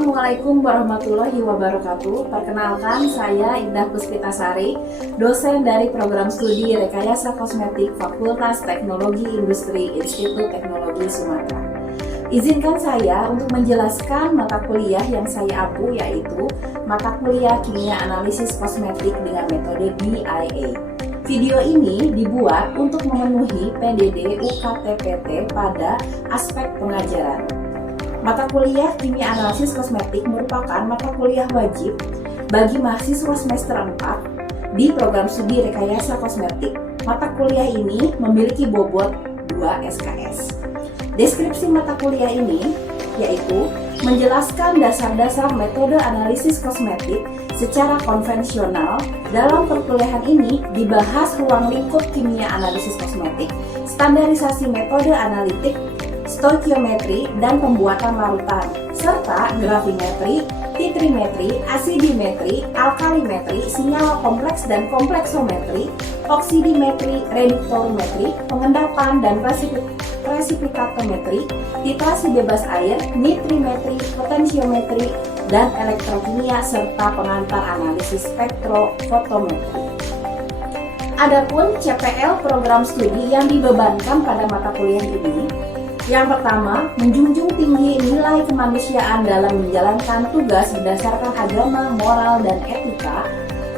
Assalamualaikum warahmatullahi wabarakatuh. Perkenalkan, saya Indah Puspitasari, dosen dari program studi Rekayasa Kosmetik Fakultas Teknologi Industri Institut Teknologi Sumatera. Izinkan saya untuk menjelaskan mata kuliah yang saya ampu, yaitu mata kuliah Kimia Analisis Kosmetik dengan metode BIA. Video ini dibuat untuk memenuhi PDD UKT-PT pada aspek pengajaran. Mata kuliah Kimia Analisis Kosmetik merupakan mata kuliah wajib bagi mahasiswa semester 4 di program studi Rekayasa Kosmetik. Mata kuliah ini memiliki bobot 2 SKS. Deskripsi mata kuliah ini yaitu menjelaskan dasar-dasar metode analisis kosmetik secara konvensional. Dalam perkuliahan ini dibahas ruang lingkup kimia analisis kosmetik, standarisasi metode analitik, stoikiometri, dan pembuatan larutan, serta gravimetri, titrimetri, asidimetri, alkalimetri, senyawa kompleks dan kompleksometri, oksidimetri, reduktorimetri, pengendapan dan resipikatometri, titrasi bebas air, nitrimetri, potensiometri, dan elektrokimia, serta pengantar analisis spektrofotometri. Adapun CPL program studi yang dibebankan pada mata kuliah ini, yang pertama, menjunjung tinggi nilai kemanusiaan dalam menjalankan tugas berdasarkan agama, moral, dan etika.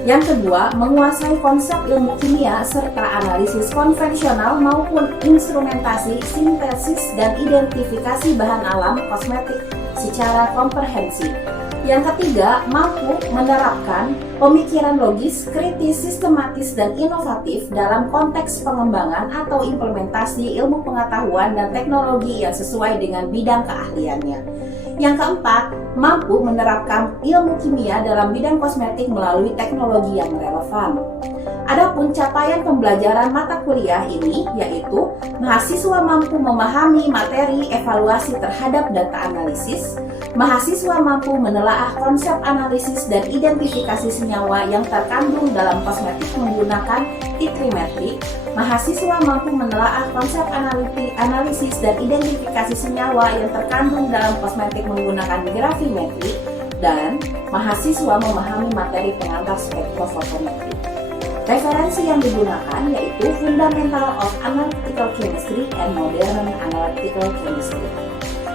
Yang kedua, menguasai konsep ilmu kimia serta analisis konvensional maupun instrumentasi, sintesis, dan identifikasi bahan alam kosmetik secara komprehensif. Yang ketiga, mampu menerapkan pemikiran logis, kritis, sistematis, dan inovatif dalam konteks pengembangan atau implementasi ilmu pengetahuan dan teknologi yang sesuai dengan bidang keahliannya. Yang keempat, mampu menerapkan ilmu kimia dalam bidang kosmetik melalui teknologi yang relevan. Adapun capaian pembelajaran mata kuliah ini yaitu mahasiswa mampu memahami materi evaluasi terhadap data analisis, mahasiswa mampu menelaah konsep analisis dan identifikasi senyawa yang terkandung dalam kosmetik menggunakan titrimetri, mahasiswa mampu menelaah konsep analisis dan identifikasi senyawa yang terkandung dalam kosmetik menggunakan gravimetri, dan mahasiswa memahami materi pengantar spektrofotometri. Referensi yang digunakan yaitu Fundamental of Analytical Chemistry and Modern Analytical Chemistry.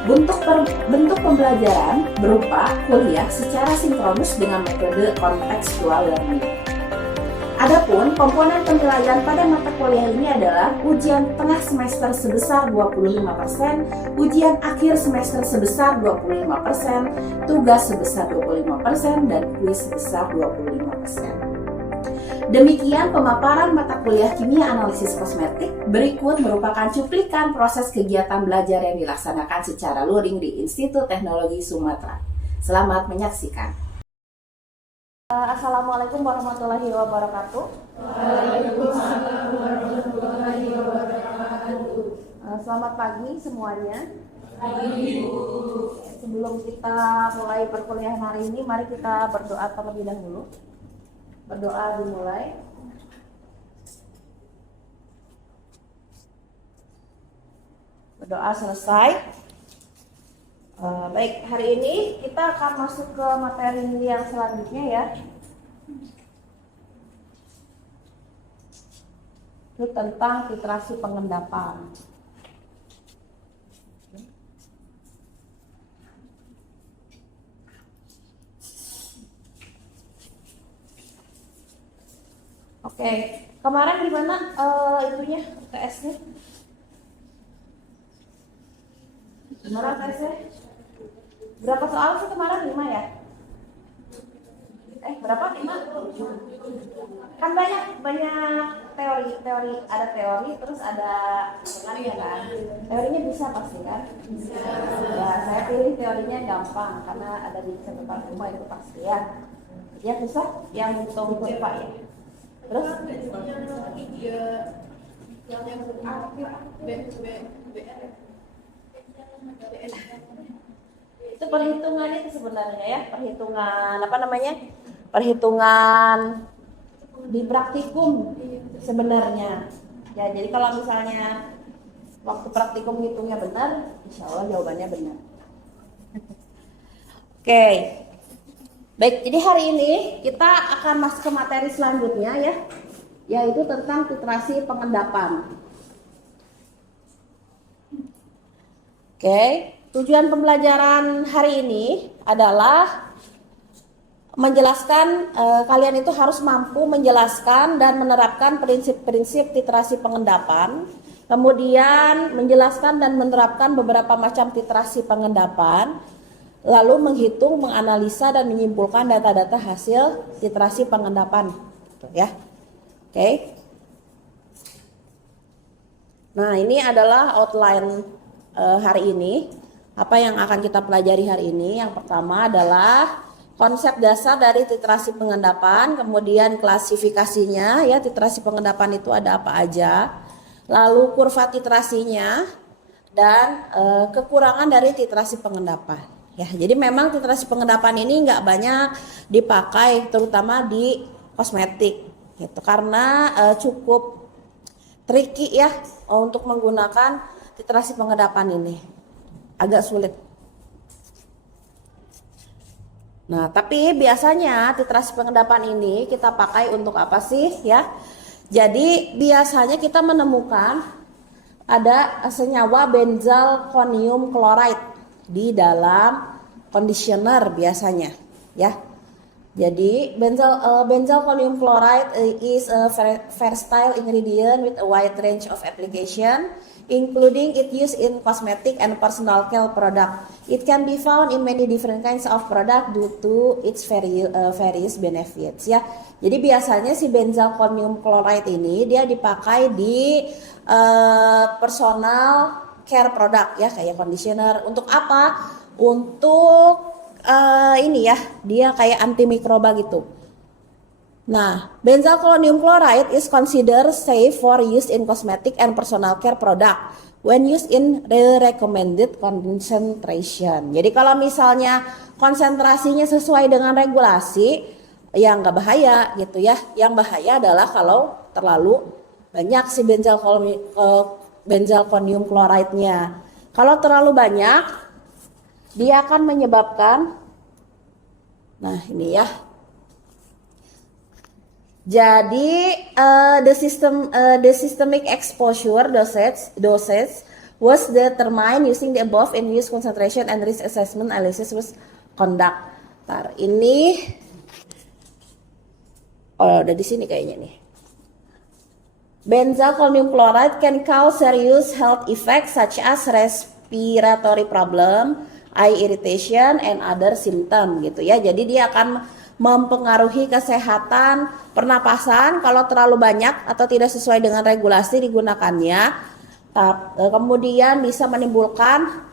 Bentuk pembelajaran berupa kuliah secara sinkronus dengan metode contextual learning. Adapun komponen penilaian pada mata kuliah ini adalah ujian tengah semester sebesar 25%, ujian akhir semester sebesar 25%, tugas sebesar 25%, dan kuis sebesar 25%. Demikian pemaparan mata kuliah Kimia Analisis Kosmetik. Berikut merupakan cuplikan proses kegiatan belajar yang dilaksanakan secara luring di Institut Teknologi Sumatera. Selamat menyaksikan. Assalamualaikum warahmatullahi wabarakatuh. Waalaikumsalam warahmatullahi wabarakatuh. Selamat pagi semuanya. Pagi, Bu. Sebelum kita mulai perkuliahan hari ini, mari kita berdoa terlebih dahulu. Berdoa dimulai. Berdoa selesai. Baik, hari ini kita akan masuk ke materi yang selanjutnya ya. Itu tentang titrasi pengendapan. Oke, kemarin gimana itunya UTS-nya? Kemarin UTS-nya berapa soal sih kemarin? 5 ya? Berapa? 5? Kan banyak teori, ada teori terus ada hitungannya kan? Teorinya bisa pasti kan? Bisa. Ya, saya pilih teorinya gampang karena ada di catatan rumah itu pasti ya. Ya susah yang hitung Pak ya. Terus itu perhitungan itu sebenarnya ya, perhitungan di praktikum sebenarnya ya. Jadi kalau misalnya waktu praktikum hitungnya benar, insya Allah jawabannya benar. Oke. Baik, jadi hari ini kita akan masuk ke materi selanjutnya ya, yaitu tentang titrasi pengendapan. Oke, tujuan pembelajaran hari ini adalah menjelaskan kalian itu harus mampu menjelaskan dan menerapkan prinsip-prinsip titrasi pengendapan, kemudian menjelaskan dan menerapkan beberapa macam titrasi pengendapan, lalu menghitung, menganalisa dan menyimpulkan data-data hasil titrasi pengendapan, ya. Oke. Nah, ini adalah outline hari ini. Apa yang akan kita pelajari hari ini? Yang pertama adalah konsep dasar dari titrasi pengendapan, kemudian klasifikasinya, ya, titrasi pengendapan itu ada apa aja, lalu kurva titrasinya, dan kekurangan dari titrasi pengendapan. Ya, jadi memang titrasi pengendapan ini nggak banyak dipakai, terutama di kosmetik, gitu, karena cukup tricky ya untuk menggunakan titrasi pengendapan ini, agak sulit. Nah, tapi biasanya titrasi pengendapan ini kita pakai untuk apa sih ya? Jadi biasanya kita menemukan ada senyawa benzalkonium chloride di dalam conditioner biasanya ya. Jadi benzalkonium chloride is a versatile ingredient with a wide range of application, including it used in cosmetic and personal care product. It can be found in many different kinds of product due to its various benefits ya. Jadi biasanya si benzalkonium chloride ini dia dipakai di personal care product ya, kayak conditioner. Untuk apa? Untuk ini ya, dia kayak antimikroba gitu. Nah, benzalkonium chloride is considered safe for use in cosmetic and personal care product when used in the recommended concentration. Jadi kalau misalnya konsentrasinya sesuai dengan regulasi, ya nggak bahaya gitu ya. Yang bahaya adalah kalau terlalu banyak si benzalkonium chloride-nya. Kalau terlalu banyak, dia akan menyebabkan, nah ini ya. Jadi the systemic exposure dosage was determined using the above in use concentration and risk assessment analysis was conduct. Ntar ini, oh udah di sini kayaknya nih. Benzalkonium chloride can cause serious health effects such as respiratory problem, eye irritation, and other symptom gitu ya. Jadi dia akan mempengaruhi kesehatan pernapasan kalau terlalu banyak atau tidak sesuai dengan regulasi digunakannya. Kemudian bisa menimbulkan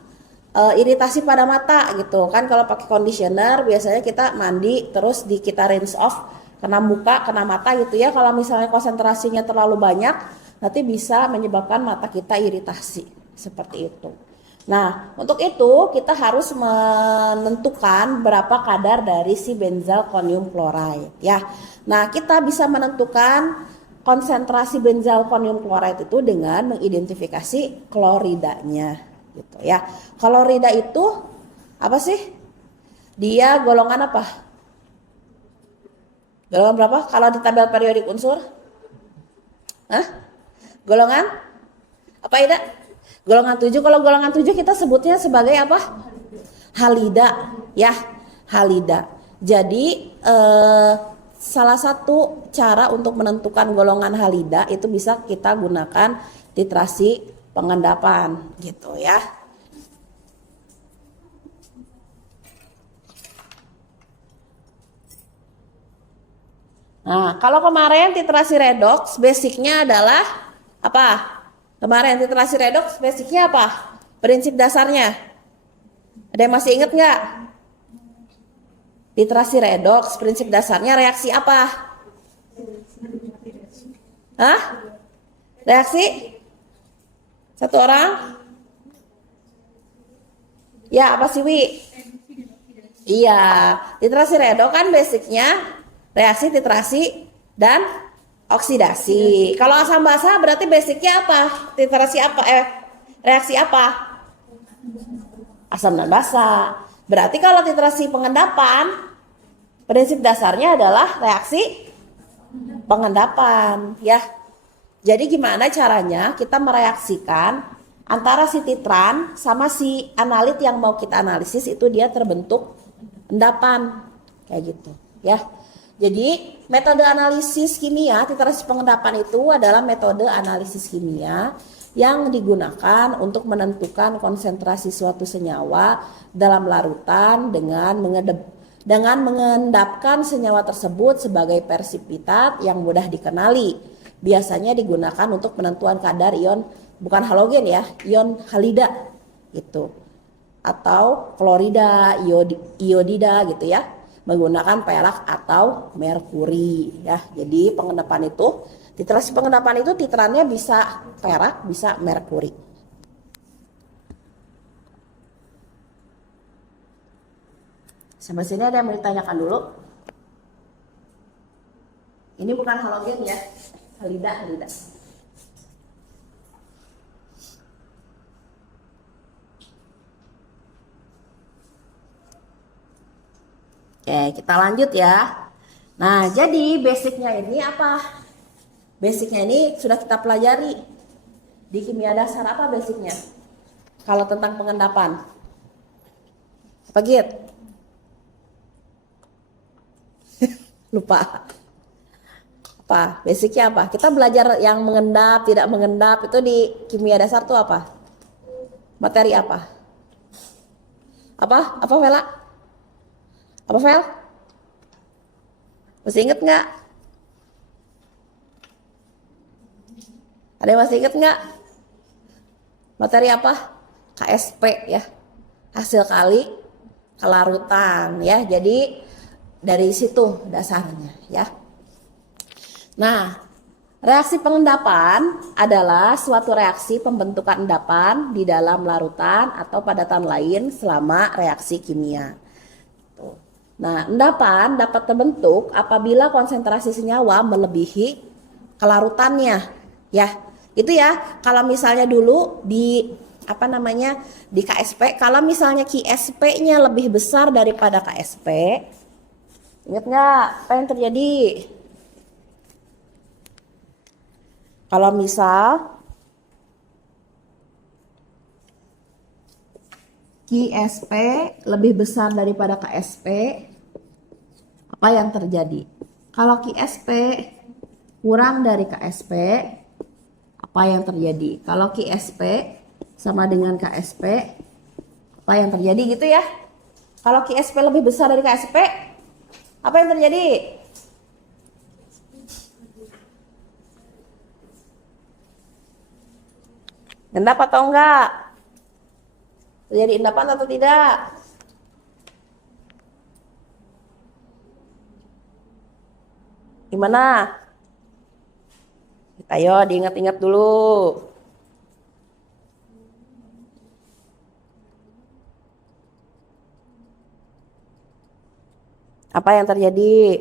iritasi pada mata gitu kan. Kalau pakai conditioner biasanya kita mandi terus kita rinse off, kena muka, kena mata gitu ya. Kalau misalnya konsentrasinya terlalu banyak, nanti bisa menyebabkan mata kita iritasi seperti itu. Nah, untuk itu kita harus menentukan berapa kadar dari si benzalkonium chloride ya. Nah, kita bisa menentukan konsentrasi benzalkonium chloride itu dengan mengidentifikasi kloridanya gitu ya. Klorida itu apa sih? Dia golongan apa? Golongan berapa kalau di tabel periodik unsur? Hah? Golongan apa, Ida? Golongan 7. Kalau golongan 7 kita sebutnya sebagai apa? Halida ya, halida. Jadi salah satu cara untuk menentukan golongan halida itu bisa kita gunakan titrasi pengendapan gitu ya. Nah, kalau kemarin titrasi redox basicnya adalah apa? Kemarin titrasi redox basicnya apa? Prinsip dasarnya. Ada yang masih ingat nggak? Titrasi redox prinsip dasarnya reaksi apa? Hah? Reaksi? Satu orang? Ya, apa sih, Wi? Iya, titrasi redox kan basicnya reaksi titrasi dan oksidasi. Kalau asam basa berarti basicnya apa? Titrasi apa? Reaksi apa? Asam dan basa. Berarti kalau titrasi pengendapan, prinsip dasarnya adalah reaksi pengendapan ya. Jadi gimana caranya kita mereaksikan antara si titran sama si analit yang mau kita analisis itu dia terbentuk endapan kayak gitu ya. Jadi metode analisis kimia titrasi pengendapan itu adalah metode analisis kimia yang digunakan untuk menentukan konsentrasi suatu senyawa dalam larutan dengan mengendapkan senyawa tersebut sebagai persipitat yang mudah dikenali. Biasanya digunakan untuk penentuan kadar ion, bukan halogen ya, ion halida gitu. Atau klorida, iodida gitu ya, menggunakan perak atau merkuri ya. Jadi pengendapan itu, titrasi pengendapan itu titrannya bisa perak, bisa merkuri. Sampai sini ada yang mau ditanyakan dulu? Ini bukan halogen ya, halida. Oke, kita lanjut ya. Nah, jadi basicnya ini apa? Basicnya ini sudah kita pelajari di kimia dasar. Apa basicnya? Kalau tentang pengendapan, apa Git? Lupa. Apa? Basicnya apa? Kita belajar yang mengendap, tidak mengendap itu di kimia dasar tuh apa? Materi apa? Apa? Apa Vela? Apa Vel? Masih inget nggak? Ada yang masih inget nggak? Materi apa? KSP ya. Hasil kali kelarutan ya. Jadi dari situ dasarnya ya. Nah, reaksi pengendapan adalah suatu reaksi pembentukan endapan di dalam larutan atau padatan lain selama reaksi kimia. Nah, endapan dapat terbentuk apabila konsentrasi senyawa melebihi kelarutannya. Ya, itu ya. Kalau misalnya dulu di di KSP, kalau misalnya QSP-nya lebih besar daripada KSP, ingat nggak apa yang terjadi? Kalau misal QSP lebih besar daripada KSP, apa yang terjadi? Kalau QSP kurang dari KSP, apa yang terjadi? Kalau QSP sama dengan KSP, apa yang terjadi gitu ya? Kalau QSP lebih besar dari KSP, apa yang terjadi? Endap atau enggak? Terjadi endapan atau tidak? Gimana? Ayo diingat-ingat dulu. Apa yang terjadi?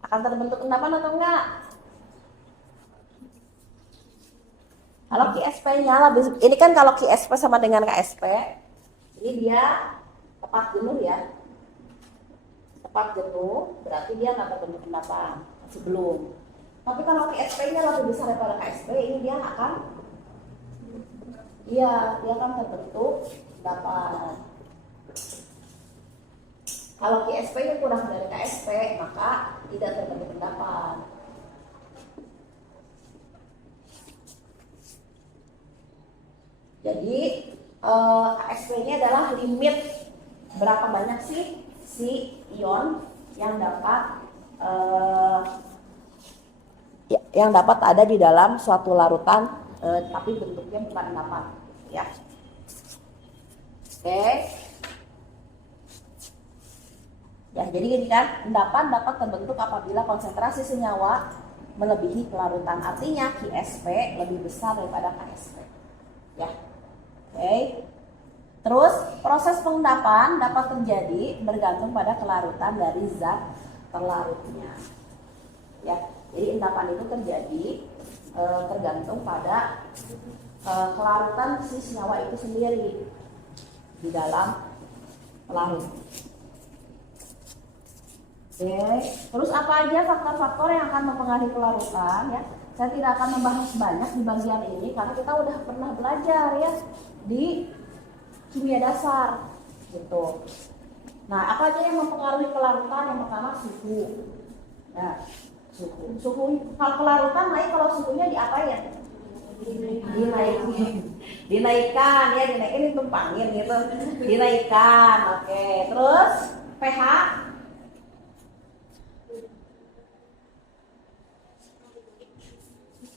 Akan terbentuk endapan atau enggak? Kalau QSP-nya lebih, ini kan kalau QSP sama dengan KSP, ini dia tepat jenuh ya. Tepat jenuh berarti dia nggak terbentuk endapan, masih belum. Tapi kalau QSP-nya lebih besar daripada KSP, ini dia akan, dia akan terbentuk endapan. Kalau QSP-nya kurang dari KSP, maka tidak terbentuk endapan. Jadi KSP ini adalah limit berapa banyak sih si ion yang dapat ada di dalam suatu larutan, tapi bentuknya bukan endapan, ya. Oke. Ya, jadi gini kan, endapan dapat terbentuk apabila konsentrasi senyawa melebihi kelarutan. Artinya QSP lebih besar daripada KSP. Ya. Oke. Terus proses pengendapan dapat terjadi bergantung pada kelarutan dari zat terlarutnya. Ya. Jadi endapan itu terjadi tergantung pada kelarutan si senyawa itu sendiri di dalam pelarut. Oke, terus apa aja faktor-faktor yang akan mempengaruhi kelarutan ya? Saya tidak akan membahas banyak di bagian ini karena kita udah pernah belajar ya di kimia dasar gitu. Nah, apa aja yang mempengaruhi kelarutan? Yang pertama suhu. Ya, suhu kalau kelarutan naik, kalau suhunya diapain? Dinaikkan ya, dinaikin ditumpangin gitu. Dinaikkan. Oke, terus pH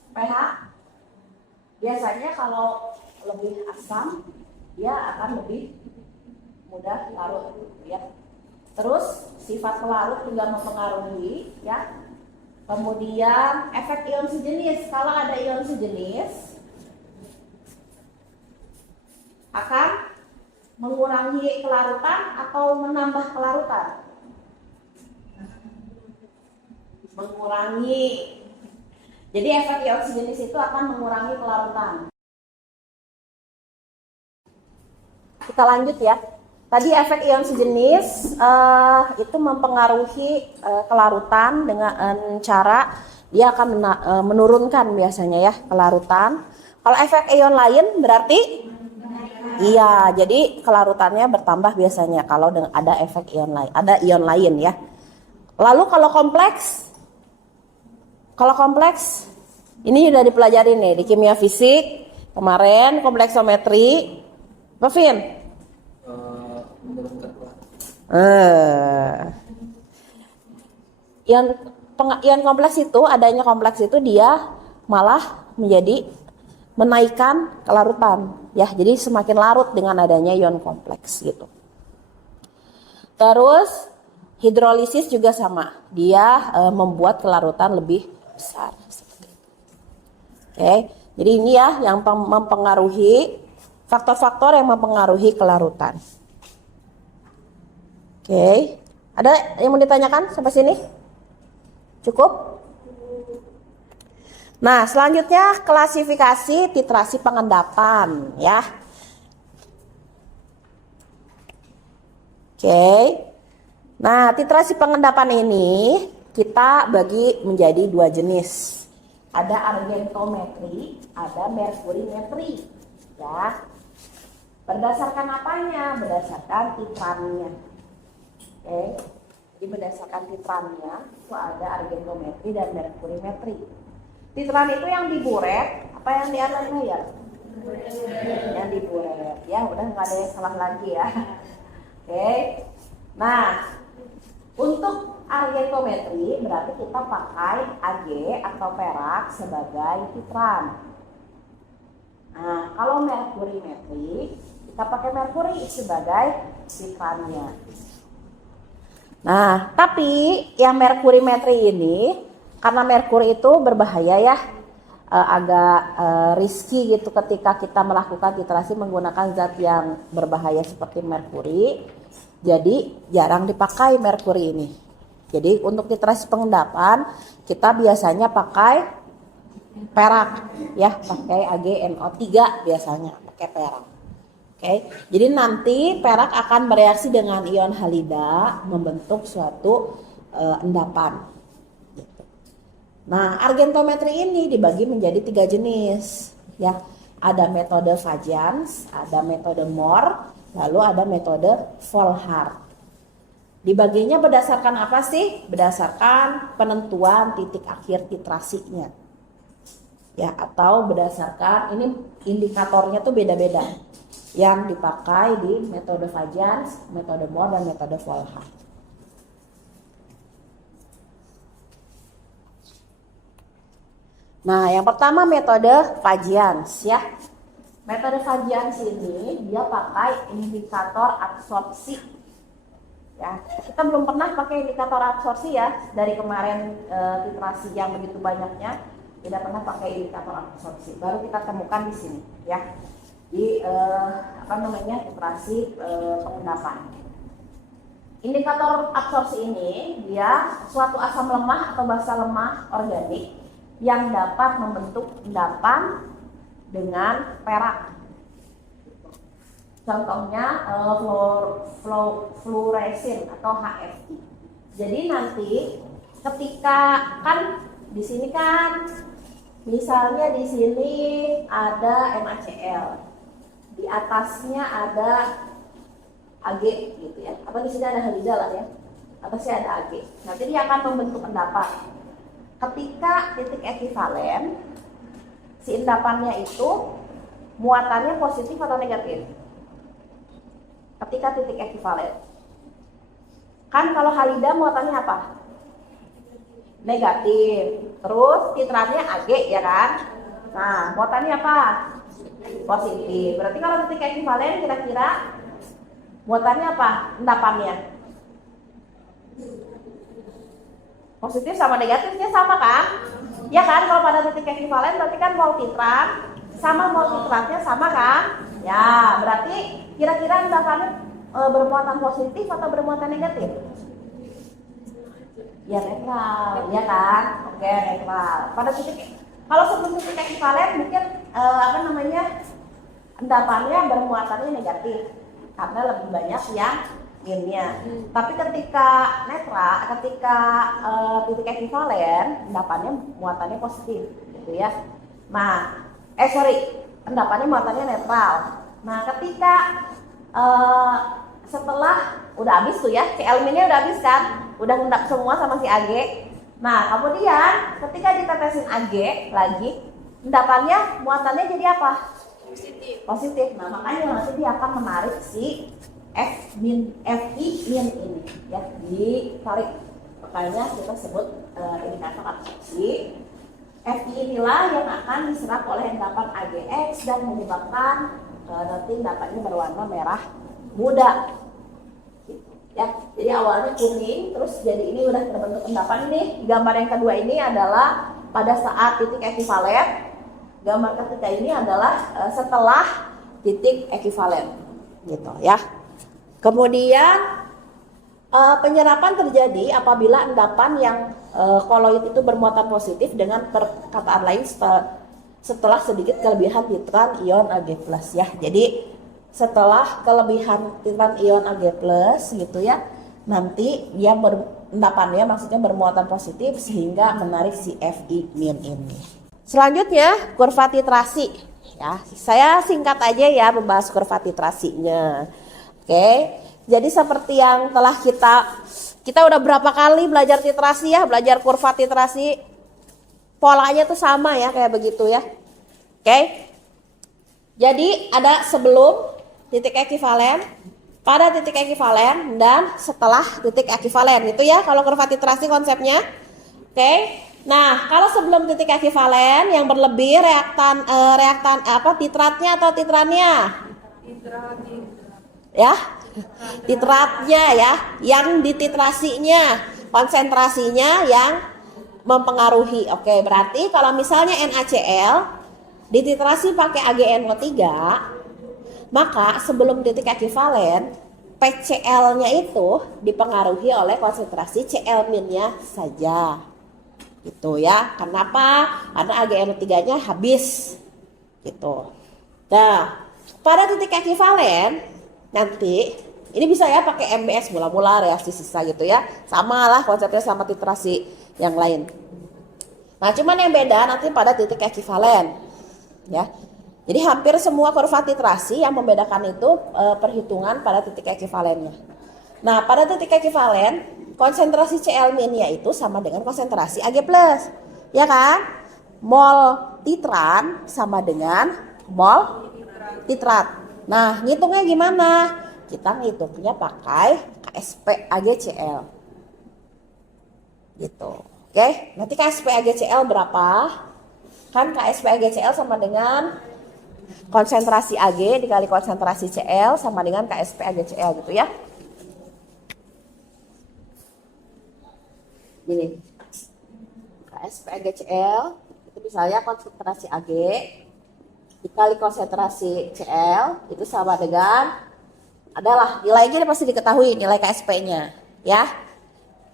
pH biasanya kalau lebih asam dia akan lebih mudah larut ya. Terus sifat pelarut juga mempengaruhi ya. Kemudian efek ion sejenis, kalau ada ion sejenis akan mengurangi kelarutan atau menambah kelarutan. Mengurangi. Jadi efek ion sejenis itu akan mengurangi kelarutan. Kita lanjut ya. Tadi efek ion sejenis itu mempengaruhi kelarutan dengan cara dia akan menurunkan biasanya ya kelarutan. Kalau efek ion lain berarti iya, jadi kelarutannya bertambah biasanya kalau ada efek ion lain, ada ion lain ya. Lalu kalau kompleks ini sudah dipelajari nih di kimia fisik kemarin, kompleksometri. Pak Vin? Ion kompleks itu, adanya kompleks itu dia malah menjadi menaikkan kelarutan ya. Jadi semakin larut dengan adanya ion kompleks gitu. Terus hidrolisis juga sama. Dia membuat kelarutan lebih besar. Oke, jadi ini ya yang mempengaruhi faktor-faktor yang mempengaruhi kelarutan. Oke, ada yang mau ditanyakan sampai sini? Cukup? Nah, selanjutnya klasifikasi titrasi pengendapan ya. Oke. Nah, titrasi pengendapan ini kita bagi menjadi dua jenis. Ada argentometri, ada merkurimetri ya. Berdasarkan apanya? Berdasarkan titrannya. Oke. Jadi berdasarkan titrannya itu ada argentometri dan merkurimetri. Titran itu yang diburet, apa yang di atas ya? Yang diburet. Ya, udah nggak ada yang salah lagi ya. Oke. Nah, untuk argentometri berarti kita pakai Ag atau perak sebagai titran. Nah, kalau merkurimetri kita pakai merkuri sebagai titrannya. Nah, tapi yang merkurimetri ini karena merkuri itu berbahaya ya, agak risky gitu ketika kita melakukan titrasi menggunakan zat yang berbahaya seperti merkuri. Jadi jarang dipakai merkuri ini. Jadi untuk titrasi pengendapan kita biasanya pakai perak ya, pakai AgNO3 biasanya pakai perak. Oke, jadi nanti perak akan bereaksi dengan ion halida membentuk suatu endapan. Nah, argentometri ini dibagi menjadi 3 jenis ya. Ada metode Fajans, ada metode Mohr, lalu ada metode Volhard. Dibaginya berdasarkan apa sih? Berdasarkan penentuan titik akhir titrasinya. Ya, atau berdasarkan ini indikatornya tuh beda-beda. Yang dipakai di metode Fajans, metode Mohr dan metode Volhard. Nah, yang pertama metode Fajans ya. Metode Fajans ini dia pakai indikator absorpsi. Ya, kita belum pernah pakai indikator absorpsi ya dari kemarin titrasi yang begitu banyaknya, tidak pernah pakai indikator absorpsi. Baru kita temukan di sini ya. Di titrasi pengendapan. Indikator absorpsi ini dia suatu asam lemah atau basa lemah organik yang dapat membentuk endapan dengan perak. Contohnya fluoresin atau HFI. Jadi nanti ketika kan di sini kan misalnya di sini ada NaCl, di atasnya ada Ag gitu ya. Atau di sini ada halida lah ya. Atasnya ada Ag. Nanti dia akan membentuk endapan. Ketika titik ekivalen, si endapannya itu muatannya positif atau negatif? Ketika titik ekivalen. Kan kalau halida muatannya apa? Negatif. Terus titratnya Ag ya kan? Nah, muatannya apa? Positif. Berarti kalau titik ekivalen kira-kira muatannya apa? Endapannya? Positif sama negatifnya sama kan? Ya kan, kalau pada titik ekivalen berarti kan mol titrat sama mol titratnya sama kan? Ya, berarti kira-kira endapannya bermuatan positif atau bermuatan negatif? Ya netral, ya kan? Oke, netral. Pada titik, kalau sebelum titik ekivalen mungkin endapannya bermuatannya negatif karena lebih banyak yang ionnya. Tapi ketika netral, ketika titik ekivalen, endapannya muatannya positif, gitu ya. Nah, endapannya muatannya netral. Nah, ketika setelah udah habis tuh ya, Cl-nya udah habis kan, udah ngendap semua sama si Ag. Nah, kemudian ketika ditetesin Ag lagi, endapannya muatannya jadi apa? Positif. Nah, makanya nanti dia akan menarik si Fi min ini ya, ditarik. Makanya kita sebut indikator absorpsi. Fi inilah yang akan diserap oleh endapan AgX dan menyebabkan nanti endapannya berwarna merah muda. Ya, jadi awalnya kuning, terus jadi ini udah terbentuk endapan ini. Gambar yang kedua ini adalah pada saat titik ekivalen. Gambar ketiga ini adalah setelah titik ekivalen, gitu ya. Kemudian penyerapan terjadi apabila endapan yang koloid itu bermuatan positif dengan perkataan lain setelah sedikit kelebihan titran ion Ag+, ya. Jadi setelah kelebihan titran ion Ag+ gitu ya, nanti dia endapannya maksudnya bermuatan positif sehingga menarik si Fi min ini. Selanjutnya kurva titrasi ya. Saya singkat aja ya membahas kurva titrasinya. Oke. Jadi seperti yang telah kita udah berapa kali belajar titrasi ya, belajar kurva titrasi. Polanya tuh sama ya kayak begitu ya. Oke. Jadi ada sebelum titik ekivalen, pada titik ekivalen, dan setelah titik ekivalen itu ya kalau kurva titrasi konsepnya. Oke. Nah, kalau sebelum titik ekivalen yang berlebih reaktan titratnya atau titrannya? Ya. Titratnya ya, yang dititrasinya, konsentrasinya yang mempengaruhi. Oke, berarti kalau misalnya NaCl dititrasi pakai AgNO3, maka sebelum titik ekivalen PCl-nya itu dipengaruhi oleh konsentrasi Cl-nya saja. Gitu ya. Kenapa? Karena AgNO3-nya habis. Gitu. Nah, pada titik ekivalen nanti ini bisa ya pakai MBS mula-mula reaksi sisa gitu ya. Sama lah konsepnya sama titrasi yang lain. Nah, cuman yang beda nanti pada titik ekivalen. Ya. Jadi hampir semua kurva titrasi yang membedakan itu perhitungan pada titik ekivalennya. Nah, pada titik ekivalen konsentrasi Cl-nya itu sama dengan konsentrasi Ag+. Ya kan? Mol titran sama dengan mol titrat. Nah, ngitungnya gimana? Kita ngitungnya pakai KSP AgCl. Gitu. Oke, nanti KSP AgCl berapa? Kan KSP AgCl sama dengan konsentrasi Ag dikali konsentrasi Cl sama dengan KSP AgCl gitu ya. Gini. KSP AgCl itu misalnya konsentrasi Ag dikali konsentrasi Cl itu sama dengan adalah nilainya pasti diketahui nilai KSP-nya ya.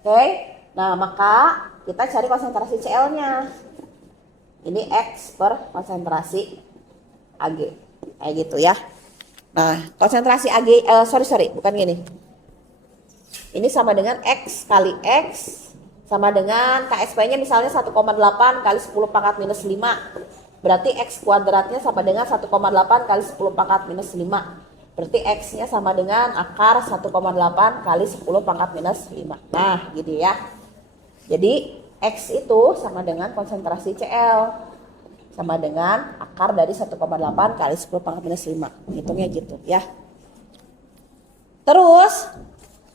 Oke. Nah, maka kita cari konsentrasi Cl-nya. Ini X per konsentrasi Ag. Kayak gitu ya. Nah, konsentrasi bukan gini. Ini sama dengan X kali X sama dengan KSP-nya misalnya 1,8 kali 10 pangkat minus 5. Berarti X kuadratnya sama dengan 1,8 kali 10 pangkat minus 5. Berarti X-nya sama dengan akar 1,8 kali 10 pangkat minus 5. Nah, gitu ya. Jadi, X itu sama dengan konsentrasi Cl. Sama dengan akar dari 1,8 kali 10 pangkat minus 5. Hitungnya gitu ya. Terus,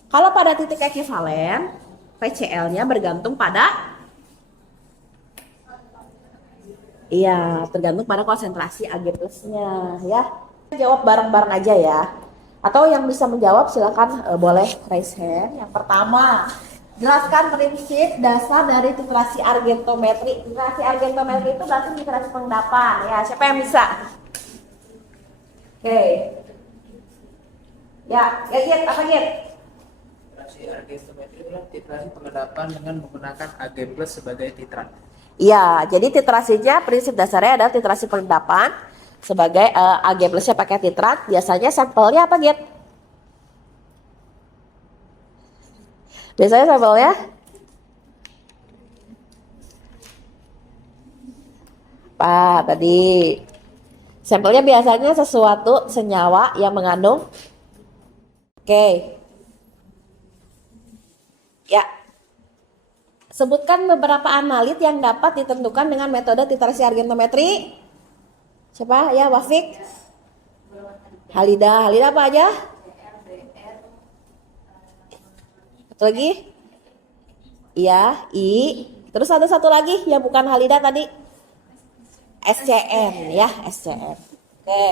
kalau pada titik ekivalen, PCl-nya bergantung pada tergantung pada konsentrasi Ag plus-nya ya. Jawab bareng-bareng aja ya. Atau yang bisa menjawab silakan boleh raise hand. Yang pertama, jelaskan prinsip dasar dari titrasi argentometri. Titrasi argentometri itu berarti titrasi pengendapan ya. Siapa yang bisa? Oke. Ya, Git, apa Git? Titrasi argentometri adalah titrasi pengendapan dengan menggunakan Ag plus sebagai titrat. Iya, jadi titrasinya prinsip dasarnya adalah titrasi pengendapan sebagai Ag plusnya pakai titrat. Biasanya sampelnya apa Git? Biasanya sampelnya apa tadi? Sampelnya biasanya sesuatu senyawa yang mengandung ya. Sebutkan beberapa analit yang dapat ditentukan dengan metode titrasi argentometri. Siapa? Ya, Wafik. Halida apa aja? Satu lagi? Iya, I. Terus ada satu lagi yang bukan Halida tadi. SCN ya, SCN. Oke.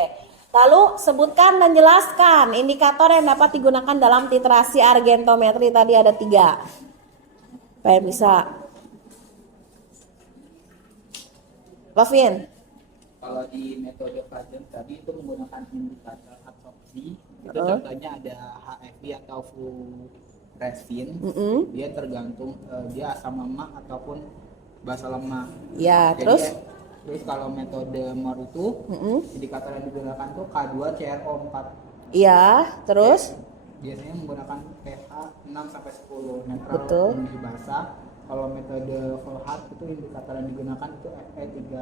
Lalu sebutkan dan jelaskan indikator yang dapat digunakan dalam titrasi argentometri. Tadi ada 3. Supaya bisa. Lovin. Kalau di metode Pageant tadi itu menggunakan indikator absorpsi. Itu contohnya ada HFI atau fluoresin. Dia tergantung dia asam lemak ataupun basa lemak. Ya, Jadi, terus kalau metode Marutu, indikator yang digunakan tuh K2CrO4. Iya, terus Biasanya menggunakan pH 6 sampai 10 netral. Betul. Di basah. Kalau metode Volhard itu indikator yang digunakan itu Fe3+.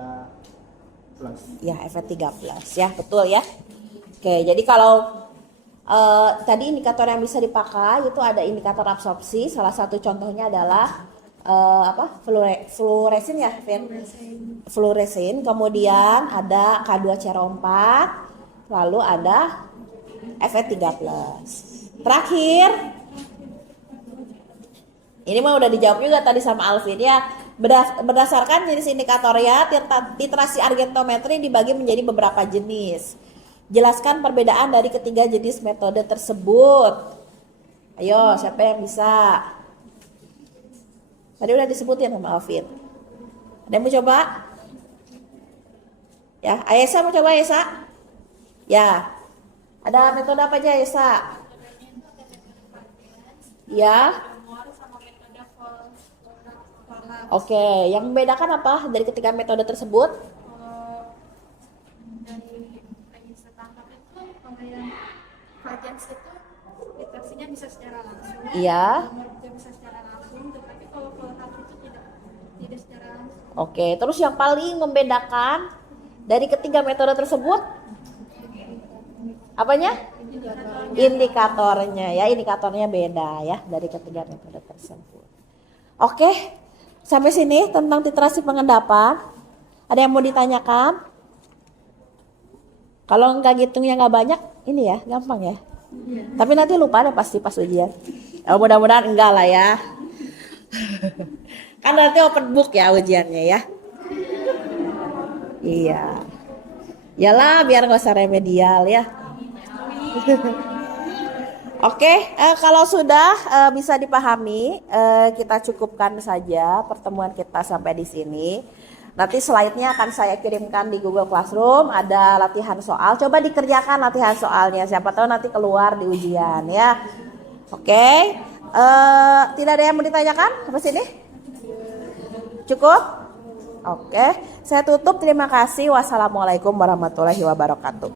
ya Fe3+. Ya, betul ya. Oke, jadi kalau tadi indikator yang bisa dipakai itu ada indikator absorpsi. Salah satu contohnya adalah fluoresin ya, fluoresin. Kemudian ada K2CrO4, lalu ada Fe3+. Terakhir, ini mah udah dijawab juga tadi sama Alvin ya. Berdasarkan jenis indikatornya, titrasi argentometri dibagi menjadi beberapa jenis. Jelaskan perbedaan dari ketiga jenis metode tersebut. Ayo, siapa yang bisa? Tadi udah disebutin sama Alvin. Ada yang mau coba? Ya, Ayesa mau coba Ayesa? Ya. Ada metode apa aja Ayesa? Ya. Oke, yang membedakan apa dari ketiga metode tersebut? Dari teknik setangkap itu kalau yang Pageant itu titrasinya bisa secara langsung. Iya. Juga bisa secara langsung, tetapi kalau Volhard itu tidak secara langsung. Oke, terus yang paling membedakan dari ketiga metode tersebut? Apanya? Indikatornya ya, indikatornya beda ya dari ketiga metode tersebut. Oke, sampai sini tentang titrasi pengendapan. Ada yang mau ditanyakan? Kalau nggak ngitungnya nggak banyak, ini ya gampang ya. Tapi nanti lupa deh pasti pas ujian. Mudah-mudahan enggak lah ya. Kan nanti open book ya ujiannya ya. Iya. Yalah biar nggak usah remedial ya. Oke, kalau sudah bisa dipahami, kita cukupkan saja pertemuan kita sampai di sini. Nanti slide-nya akan saya kirimkan di Google Classroom, ada latihan soal. Coba dikerjakan latihan soalnya, siapa tahu nanti keluar di ujian ya. Oke, tidak ada yang mau ditanyakan sampai sini? Cukup? Oke, saya tutup. Terima kasih. Wassalamualaikum warahmatullahi wabarakatuh.